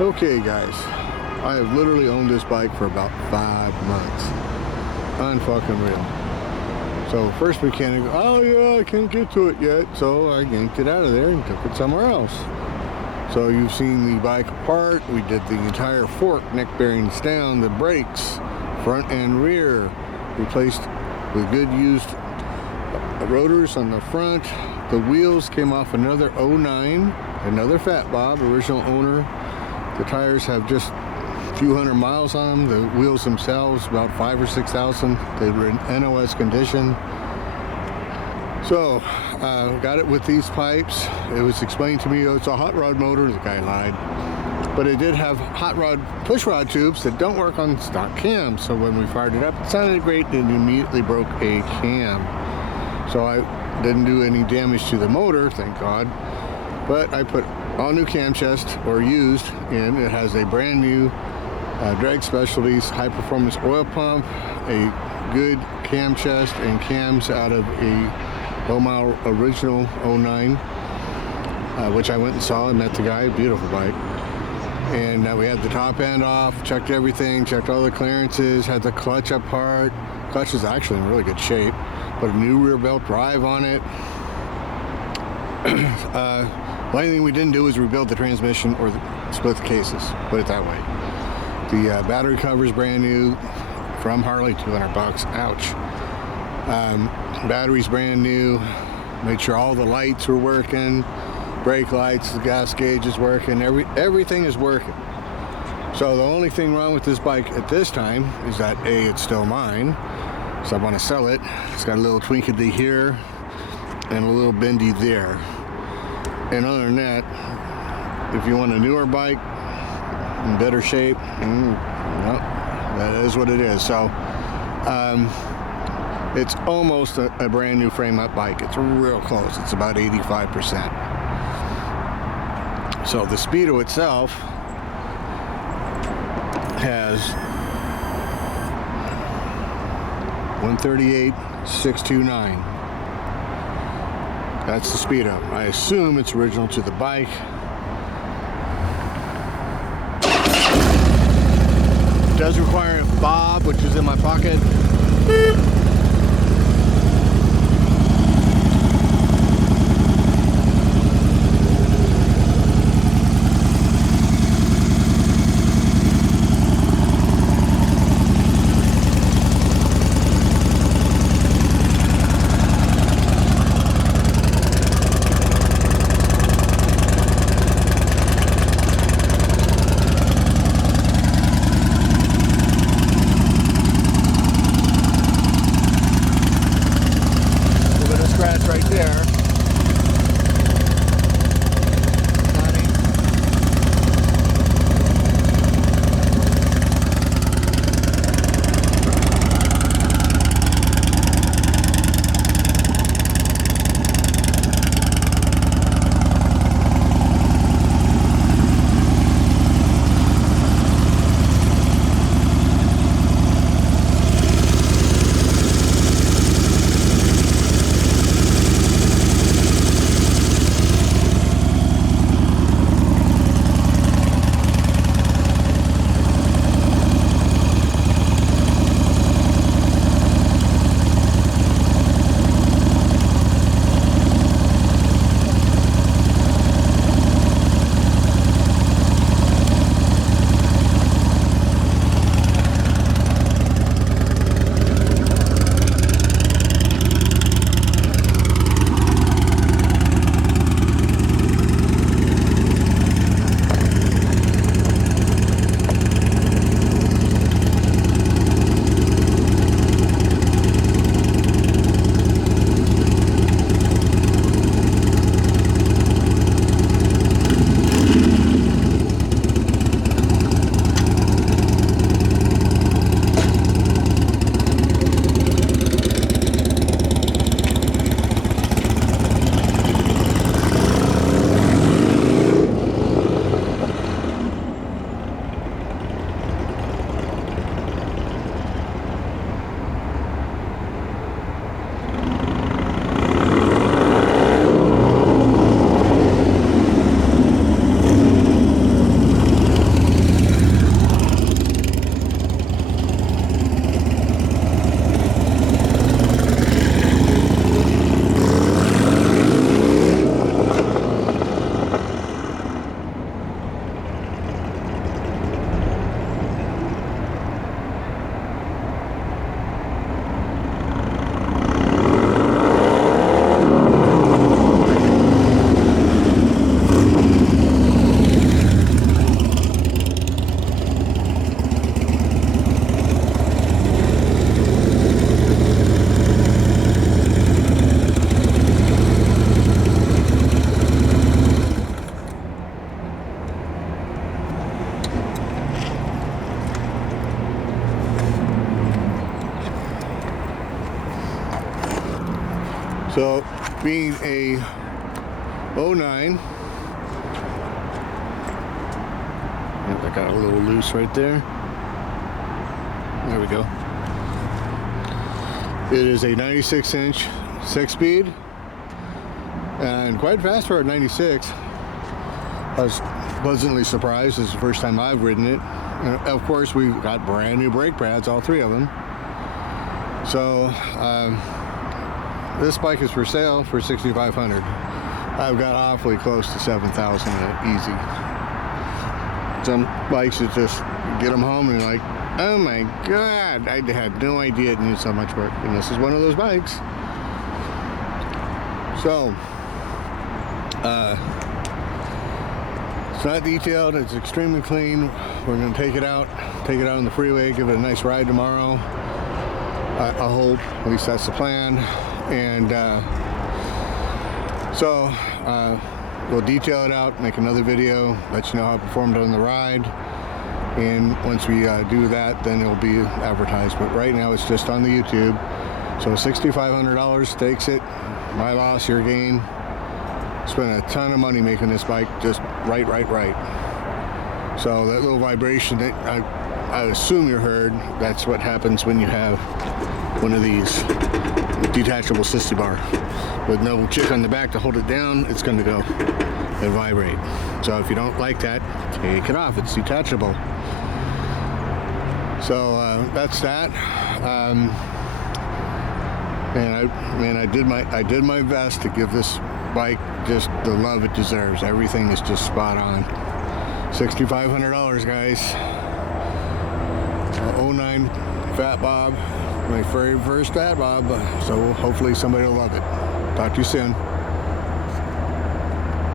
Okay guys, I have literally owned this bike for about 5 months. Unfucking real. So first mechanic, oh yeah, I can't get to it yet. So I yanked it out of there and took it somewhere else. So you've seen the bike apart. We did the entire fork, neck bearings down, the brakes, front and rear. Replaced with good used rotors on the front. The wheels came off another 09, another Fatbob, original owner. The tires have just a few hundred miles on them. The wheels themselves, about 5,000 or 6,000. They were in NOS condition. So, got it with these pipes. It was explained to me, oh, it's a hot rod motor. The guy lied. But it did have hot rod, push rod tubes that don't work on stock cams. So when we fired it up, it sounded great, and immediately broke a cam. So I didn't do any damage to the motor, thank God. But I put all new cam chest, or used, in. It has a brand new Drag Specialties high performance oil pump, a good cam chest, and cams out of a low mile original 09, which I went and saw and met the guy. Beautiful bike. And we had the top end off, checked everything, checked all the clearances, had the clutch apart. Clutch is actually in really good shape. Put a new rear belt drive on it. The only thing we didn't do is rebuild the transmission or split the cases, put it that way. The battery cover is brand new from Harley, $200. Ouch. Battery's brand new. Made sure all the lights were working, brake lights, the gas gauge is working, everything is working. So the only thing wrong with this bike at this time is that A, it's still mine, so I want to sell it. It's got a little twinkly here and a little bendy there. And other than that, if you want a newer bike in better shape, well, that is what it is. So it's almost a brand new frame up bike. It's real close. It's about 85%. So the Speedo itself has 138,629. That's the Speedo. I assume it's original to the bike. It does require a fob, which is in my pocket. So, being a 09, I got a little loose right there. There we go. It is a 96-inch 6-speed and quite fast for a 96. I was pleasantly surprised. This is the first time I've ridden it. And of course, we got brand new brake pads, all 3 of them. So this bike is for sale for $6,500. I've got awfully close to $7,000 easy. Some bikes that just get them home and you're like, oh my God, I had no idea it needed so much work. And this is one of those bikes. So, it's not detailed, it's extremely clean. We're gonna take it out on the freeway, give it a nice ride tomorrow. I hope, at least that's the plan. And so, we'll detail it out, make another video, let you know how it performed on the ride. And once we do that, then it'll be advertised. But right now it's just on the YouTube. So $6,500 takes it. My loss, your gain. Spent a ton of money making this bike just right. So that little vibration that I assume you heard, that's what happens when you have one of these detachable sissy bar. With no chick on the back to hold it down, it's going to go and vibrate. So if you don't like that, take it off. It's detachable. So that's that. And I did my best to give this bike just the love it deserves. Everything is just spot on. $6,500, guys. 09 Fatbob, my very first Fatbob. So hopefully somebody will love it. Talk to you soon.